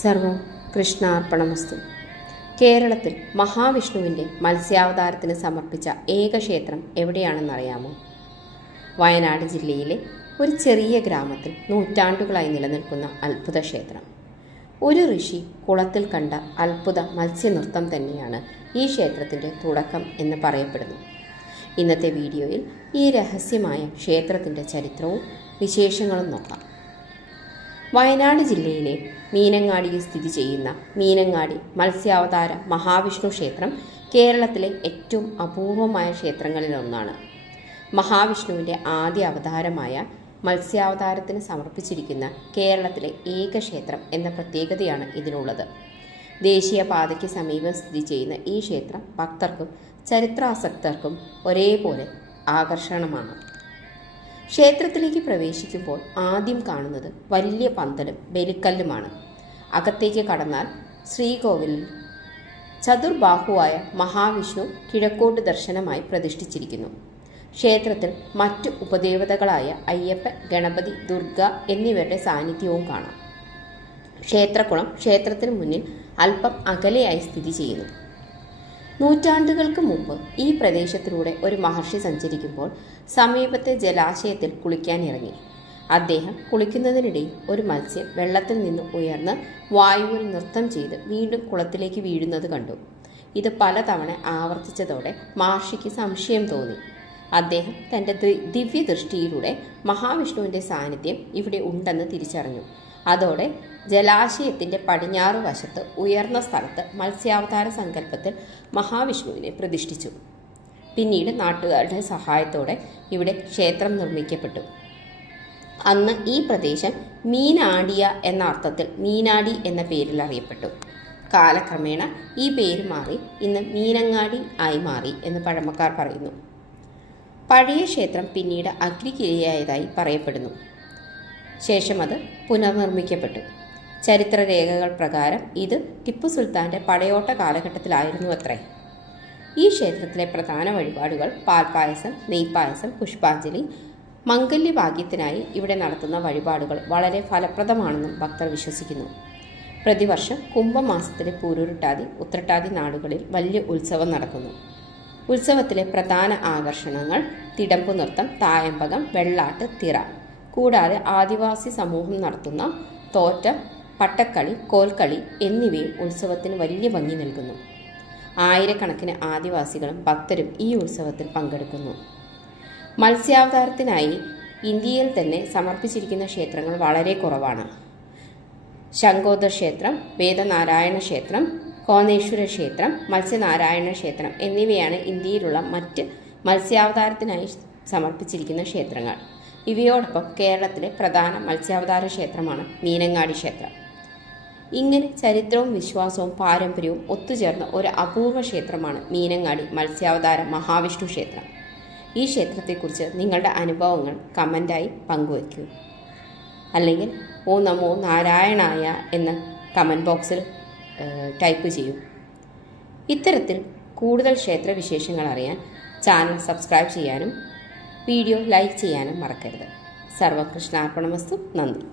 സർവം കൃഷ്ണാർപ്പണമസ്തു. കേരളത്തിൽ മഹാവിഷ്ണുവിൻ്റെ മത്സ്യാവതാരത്തിന് സമർപ്പിച്ച ഏക ക്ഷേത്രം എവിടെയാണെന്നറിയാമോ? വയനാട് ജില്ലയിലെ ഒരു ചെറിയ ഗ്രാമത്തിൽ നൂറ്റാണ്ടുകളായി നിലനിൽക്കുന്ന അത്ഭുത ക്ഷേത്രം. ഒരു ഋഷി കുളത്തിൽ കണ്ട അത്ഭുത മത്സ്യനൃത്തം തന്നെയാണ് ഈ ക്ഷേത്രത്തിൻ്റെ തുടക്കം എന്ന് പറയപ്പെടുന്നു. ഇന്നത്തെ വീഡിയോയിൽ ഈ രഹസ്യമായ ക്ഷേത്രത്തിൻ്റെ ചരിത്രവും വിശേഷങ്ങളും നോക്കാം. വയനാട് ജില്ലയിലെ മീനങ്ങാടിയിൽ സ്ഥിതി ചെയ്യുന്ന മീനങ്ങാടി മത്സ്യാവതാര മഹാവിഷ്ണു ക്ഷേത്രം കേരളത്തിലെ ഏറ്റവും അപൂർവമായ ക്ഷേത്രങ്ങളിലൊന്നാണ്. മഹാവിഷ്ണുവിൻ്റെ ആദ്യ അവതാരമായ മത്സ്യാവതാരത്തിന് സമർപ്പിച്ചിരിക്കുന്ന കേരളത്തിലെ ഏക ക്ഷേത്രം എന്ന പ്രത്യേകതയാണ് ഇതിനുള്ളത്. ദേശീയപാതയ്ക്ക് സമീപം സ്ഥിതി ചെയ്യുന്ന ഈ ക്ഷേത്രം ഭക്തർക്കും ചരിത്രാസക്തർക്കും ഒരേപോലെ ആകർഷണമാണ്. ക്ഷേത്രത്തിലേക്ക് പ്രവേശിക്കുമ്പോൾ ആദ്യം കാണുന്നത് വലിയ പന്തലും ബലിക്കല്ലുമാണ്. അകത്തേക്ക് കടന്നാൽ ശ്രീകോവിലിൽ ചതുർബാഹുവായ മഹാവിഷ്ണു കിഴക്കോട്ട് ദർശനമായി പ്രതിഷ്ഠിച്ചിരിക്കുന്നു. ക്ഷേത്രത്തിൽ മറ്റ് ഉപദേവതകളായ അയ്യപ്പൻ, ഗണപതി, ദുർഗ എന്നിവരുടെ സാന്നിധ്യവും കാണാം. ക്ഷേത്രക്കുളം ക്ഷേത്രത്തിന് മുന്നിൽ അല്പം അകലെയായി സ്ഥിതി ചെയ്യുന്നു. നൂറ്റാണ്ടുകൾക്ക് മുമ്പ് ഈ പ്രദേശത്തിലൂടെ ഒരു മഹർഷി സഞ്ചരിക്കുമ്പോൾ സമീപത്തെ ജലാശയത്തിൽ കുളിക്കാനിറങ്ങി. അദ്ദേഹം കുളിക്കുന്നതിനിടയിൽ ഒരു മത്സ്യം വെള്ളത്തിൽ നിന്ന് ഉയർന്ന് വായുവിൽ നൃത്തം ചെയ്ത് വീണ്ടും കുളത്തിലേക്ക് വീഴുന്നത് കണ്ടു. ഇത് പലതവണ ആവർത്തിച്ചതോടെ മഹർഷിക്ക് സംശയം തോന്നി. അദ്ദേഹം തൻ്റെ ദിവ്യദൃഷ്ടിയിലൂടെ മഹാവിഷ്ണുവിൻ്റെ സാന്നിധ്യം ഇവിടെ ഉണ്ടെന്ന് തിരിച്ചറിഞ്ഞു. അതോടെ ജലാശയത്തിൻ്റെ പടിഞ്ഞാറ് വശത്ത് ഉയർന്ന സ്ഥലത്ത് മത്സ്യാവതാര സങ്കല്പത്തിൽ മഹാവിഷ്ണുവിനെ പ്രതിഷ്ഠിച്ചു. പിന്നീട് നാട്ടുകാരുടെ സഹായത്തോടെ ഇവിടെ ക്ഷേത്രം നിർമ്മിക്കപ്പെട്ടു. അന്ന് ഈ പ്രദേശം മീനാടിയ എന്ന അർത്ഥത്തിൽ മീനാടി എന്ന പേരിൽ അറിയപ്പെട്ടു. കാലക്രമേണ ഈ പേര് മാറി ഇന്ന് മീനങ്ങാടി ആയി മാറി എന്ന് പഴമക്കാർ പറയുന്നു. പഴയ ക്ഷേത്രം പിന്നീട് അഗ്നിക്കിരയായതായി പറയപ്പെടുന്നു. ശേഷം അത് പുനർനിർമ്മിക്കപ്പെട്ടു. ചരിത്രരേഖകൾ പ്രകാരം ഇത് ടിപ്പു സുൽത്താൻ്റെ പടയോട്ട കാലഘട്ടത്തിലായിരുന്നു അത്രേ. ഈ ക്ഷേത്രത്തിലെ പ്രധാന വഴിപാടുകൾ പാൽപ്പായസം, നെയ്പായസം, പുഷ്പാഞ്ജലി, മംഗല്യഭാഗ്യത്തിനായി ഇവിടെ നടത്തുന്ന വഴിപാടുകൾ വളരെ ഫലപ്രദമാണെന്നും ഭക്തർ വിശ്വസിക്കുന്നു. പ്രതിവർഷം കുംഭമാസത്തിലെ പൂരുരുട്ടാതി, ഉത്രട്ടാതി നാടുകളിൽ വലിയ ഉത്സവം നടക്കുന്നു. ഉത്സവത്തിലെ പ്രധാന ആകർഷണങ്ങൾ തിടമ്പു നൃത്തം, തായമ്പകം, വെള്ളാട്ട്, തിറ, കൂടാതെ ആദിവാസി സമൂഹം നടത്തുന്ന തോറ്റം, പട്ടക്കളി, കോൽക്കളി എന്നിവയും ഉത്സവത്തിന് വലിയ ഭംഗി നൽകുന്നു. ആയിരക്കണക്കിന് ആദിവാസികളും ഭക്തരും ഈ ഉത്സവത്തിൽ പങ്കെടുക്കുന്നു. മത്സ്യാവതാരത്തിനായി ഇന്ത്യയിൽ തന്നെ സമർപ്പിച്ചിരിക്കുന്ന ക്ഷേത്രങ്ങൾ വളരെ കുറവാണ്. ശങ്കോദർ ക്ഷേത്രം, വേദനാരായണ ക്ഷേത്രം, കോണേശ്വര ക്ഷേത്രം, മത്സ്യനാരായണ ക്ഷേത്രം എന്നിവയാണ് ഇന്ത്യയിലുള്ള മറ്റ് മത്സ്യാവതാരത്തിനായി സമർപ്പിച്ചിരിക്കുന്ന ക്ഷേത്രങ്ങൾ. ഇവയോടൊപ്പം കേരളത്തിലെ പ്രധാന മത്സ്യാവതാര ക്ഷേത്രമാണ് മീനങ്ങാടി ക്ഷേത്രം. ഇങ്ങനെ ചരിത്രവും വിശ്വാസവും പാരമ്പര്യവും ഒത്തുചേർന്ന ഒരു അപൂർവ ക്ഷേത്രമാണ് മീനങ്ങാടി മത്സ്യാവതാര മഹാവിഷ്ണു ക്ഷേത്രം. ഈ ക്ഷേത്രത്തെക്കുറിച്ച് നിങ്ങളുടെ അനുഭവങ്ങൾ കമൻ്റായി പങ്കുവയ്ക്കൂ. അല്ലെങ്കിൽ ഓ നമോ നാരായണായ എന്ന് കമൻറ്റ് ബോക്സിൽ ടൈപ്പ് ചെയ്യൂ. ഇത്തരത്തിൽ കൂടുതൽ ക്ഷേത്ര വിശേഷങ്ങൾ അറിയാൻ ചാനൽ സബ്സ്ക്രൈബ് ചെയ്യാനും വീഡിയോ ലൈക്ക് ചെയ്യാനും മറക്കരുത്. സർവകൃഷ്ണാർപ്പണമസ്തു. നന്ദി.